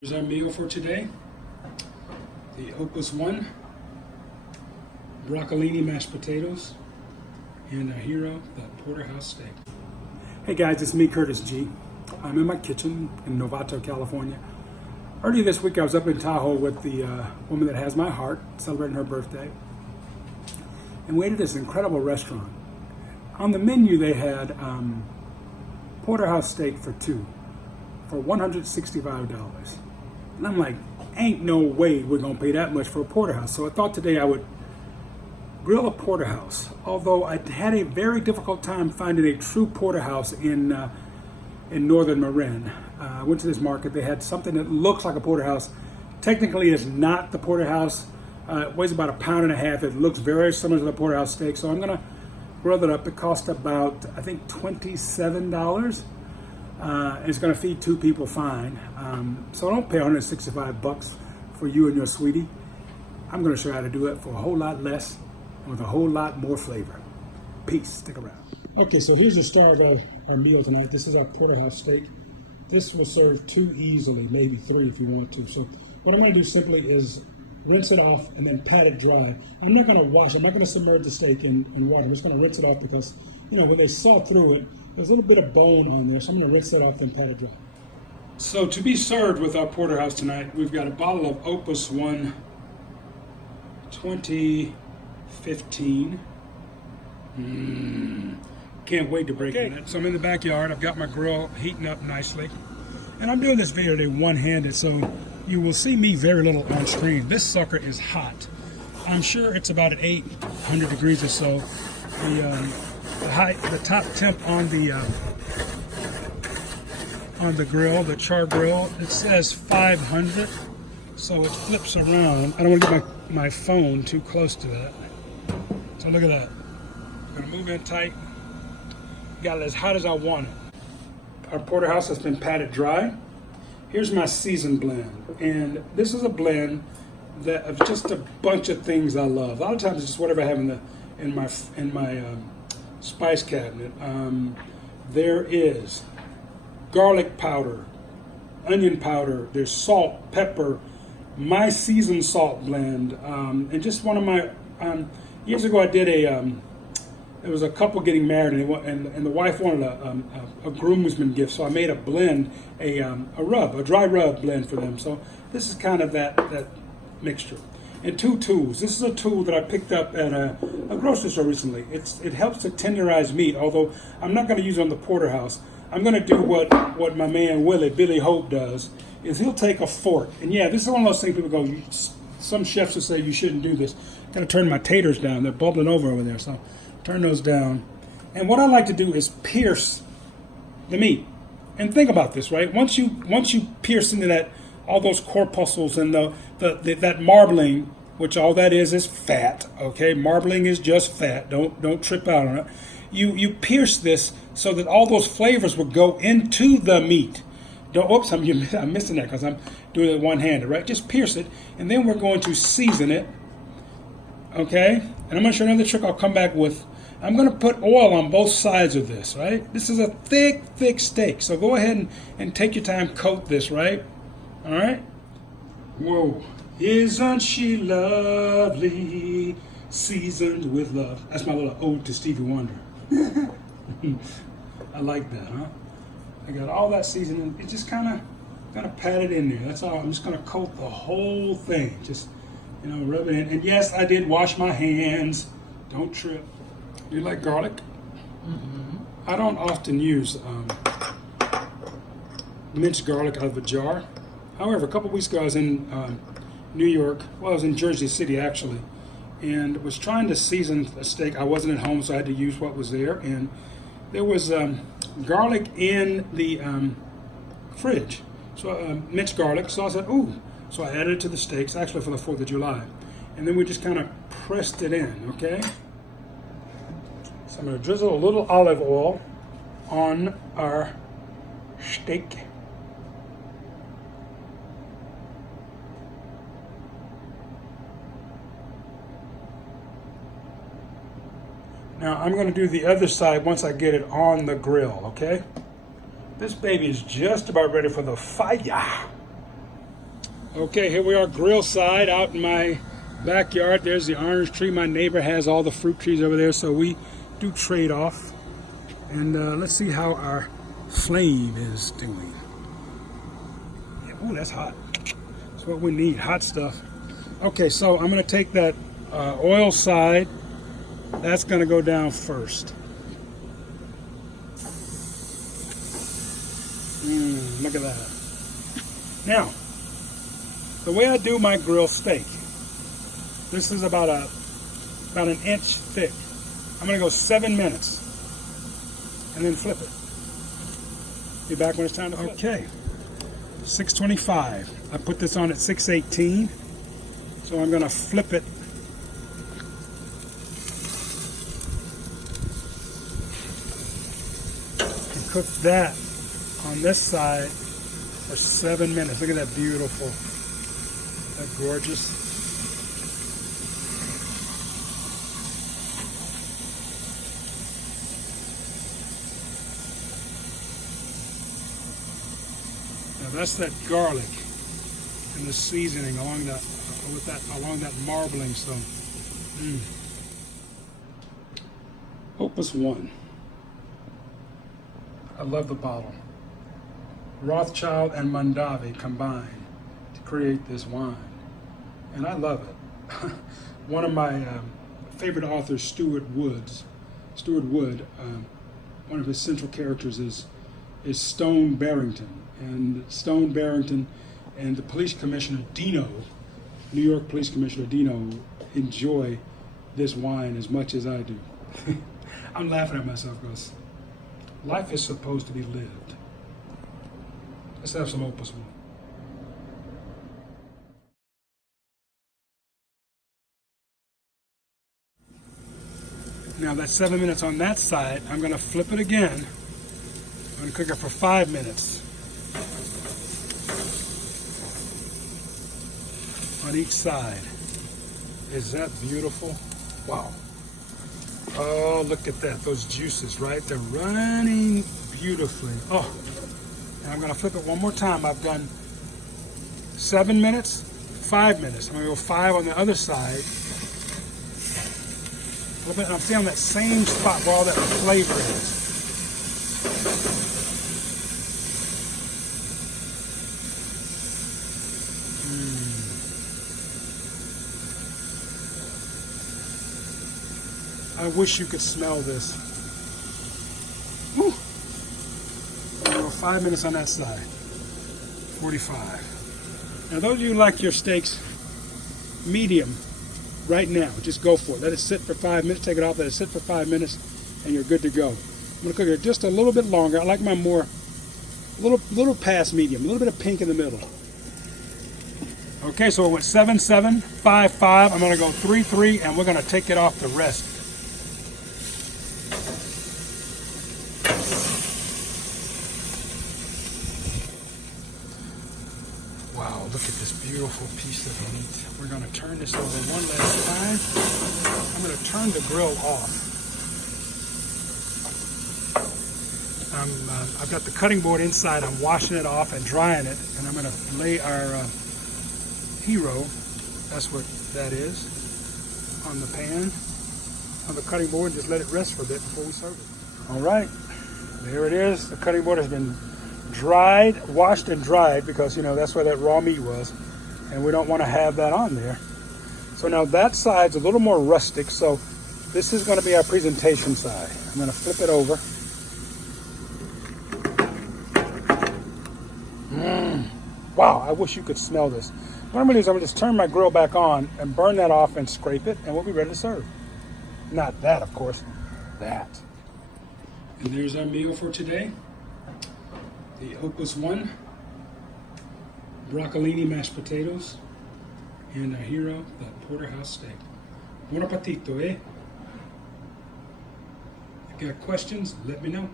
Here's our meal for today. The Opus 1, broccolini mashed potatoes, and our hero, the porterhouse steak. Hey guys, it's me, Curtis G. I'm in my kitchen in Novato, California. Earlier this week I was up in Tahoe with the woman that has my heart, celebrating her birthday. And we ate at this incredible restaurant. On the menu they had porterhouse steak for two, for $165. And I'm like, ain't no way we're gonna pay that much for a porterhouse. So I thought today I would grill a porterhouse. Although I had a very difficult time finding a true porterhouse in northern Marin. I went to this market. They had something that looks like a porterhouse. Technically, it's not the porterhouse. It weighs about 1.5 pounds. It looks very similar to the porterhouse steak. So I'm gonna grill it up. It cost about, I think, $27. And it's going to feed 2 people fine. So don't pay $165 for you and your sweetie. I'm going to show you how to do it for a whole lot less and with a whole lot more flavor. Peace. Stick around. Okay, so here's the star of our meal tonight. This is our porterhouse steak. This will serve 2 easily, maybe 3 if you want to. So what I'm going to do simply is rinse it off and then pat it dry. I'm not going to wash it. I'm not going to submerge the steak in water. I'm just going to rinse it off because, you know, when they saw through it, there's a little bit of bone on there, so I'm going to rinse that off and pat it dry. So to be served with our porterhouse tonight, we've got a bottle of Opus 1 2015. Can't wait to break it. So I'm in the backyard. I've got my grill heating up nicely. And I'm doing this video today one-handed, so you will see me very little on screen. This sucker is hot. I'm sure it's about at 800 degrees or so. The top temp on the grill, the char grill, it says 500, so it flips around. I don't want to get my phone too close to that. So look at that. I'm gonna move in tight. Got it as hot as I want it. Our porterhouse has been patted dry. Here's my seasoned blend, and this is a blend that of just a bunch of things I love. A lot of times it's just whatever I have in my spice cabinet. There is garlic powder, onion powder, there's salt, pepper, my seasoned salt blend, and just one of my, years ago I did it was a couple getting married and the wife wanted a groomsman gift, so I made a blend, a dry rub blend for them. So this is kind of that mixture. And 2 tools. This is a tool that I picked up at a grocery store recently. It helps to tenderize meat, although I'm not going to use it on the porterhouse. I'm going to do what my man Billy Hope does, is he'll take a fork. And yeah, this is one of those things people go, some chefs will say you shouldn't do this. Got to turn my taters down. They're bubbling over there, so turn those down. And what I like to do is pierce the meat. And think about this, right? Once you pierce into that, all those corpuscles and that marbling, which all that is fat. Okay, marbling is just fat. Don't trip out on it. You pierce this so that all those flavors will go into the meat. Oops, I'm missing that because I'm doing it one-handed, right? Just pierce it, and then we're going to season it. Okay, and I'm going to show you another trick I'll come back with. I'm going to put oil on both sides of this, right? This is a thick steak, so go ahead and take your time, coat this, right? All right. Whoa, isn't she lovely, seasoned with love? That's my little ode to Stevie Wonder. I like that, huh? I got all that seasoning. It just kind of pat it in there. That's all. I'm just gonna coat the whole thing. Just, you know, rub it in. And yes, I did wash my hands. Don't trip. Do you like garlic? Mm-hmm. I don't often use minced garlic out of a jar. However, a couple weeks ago I was in New York. Well, I was in Jersey City actually, and was trying to season a steak. I wasn't at home, so I had to use what was there. And there was garlic in the fridge, so minced garlic. So I said, ooh. So I added it to the steaks, actually for the 4th of July. And then we just kind of pressed it in, okay? So I'm going to drizzle a little olive oil on our steak. Now I'm going to do the other side once I get it on the grill, okay? This baby is just about ready for the fire. Okay, here we are grill side out in my backyard. There's the orange tree. My neighbor has all the fruit trees over there, so we do trade off. And let's see how our flame is doing. Yeah, ooh, that's hot. That's what we need, hot stuff. Okay, so I'm going to take that oil side. That's going to go down first. Look at that. Now, the way I do my grilled steak, this is about an inch thick. I'm going to go 7 minutes and then flip it. Be back when it's time to flip. Okay, 625. I put this on at 618, so I'm going to flip it. And cook that on this side for 7 minutes. Look at that beautiful, that gorgeous. Now that's that garlic and the seasoning along that along that marbling stone. Opus 1. I love the bottle. Rothschild and Mondavi combined to create this wine, and I love it. One of my favorite authors, Stuart Wood, one of his central characters is Stone Barrington, and Stone Barrington and the police commissioner Dino, New York Police Commissioner Dino, enjoy this wine as much as I do. I'm laughing at myself because life is supposed to be lived. Let's have some Opus 1. Now that's 7 minutes on that side. I'm going to flip it again. I'm going to cook it for 5 minutes on each side. Is that beautiful? Wow. Oh, look at that. Those juices, right? They're running beautifully. Oh. And I'm going to flip it one more time. I've done 7 minutes, 5 minutes. I'm going to go 5 on the other side. Flip it, and I'm staying on that same spot where all that flavor is. I wish you could smell this. Woo. 5 minutes on that side. 45. Now those of you who like your steaks medium right now, just go for it. Let it sit for 5 minutes, take it off, let it sit for 5 minutes, and you're good to go. I'm going to cook it just a little bit longer. I like my more, little past medium, a little bit of pink in the middle. Okay, so it went 7-7, 5-5. I'm going to go 3-3, and we're going to take it off the rest. Wow, look at this beautiful piece of meat. We're going to turn this over one last time. I'm going to turn the grill off. I've got the cutting board inside. I'm washing it off and drying it. And I'm going to lay our hero, that's what that is, on the pan, on the cutting board. Just let it rest for a bit before we serve it. All right, there it is. The cutting board has been dried, washed and dried, because you know that's where that raw meat was, and we don't want to have that on there. So now that side's a little more rustic, so this is going to be our presentation side. I'm going to flip it over. Wow, I wish you could smell this. What I'm going to do is I'm going to just turn my grill back on and burn that off and scrape it, and we'll be ready to serve. Not that, of course, that. And there's our meal for today. The Opus 1, broccolini mashed potatoes, and our hero, the porterhouse steak. Buon appetito, eh? If you got questions, let me know.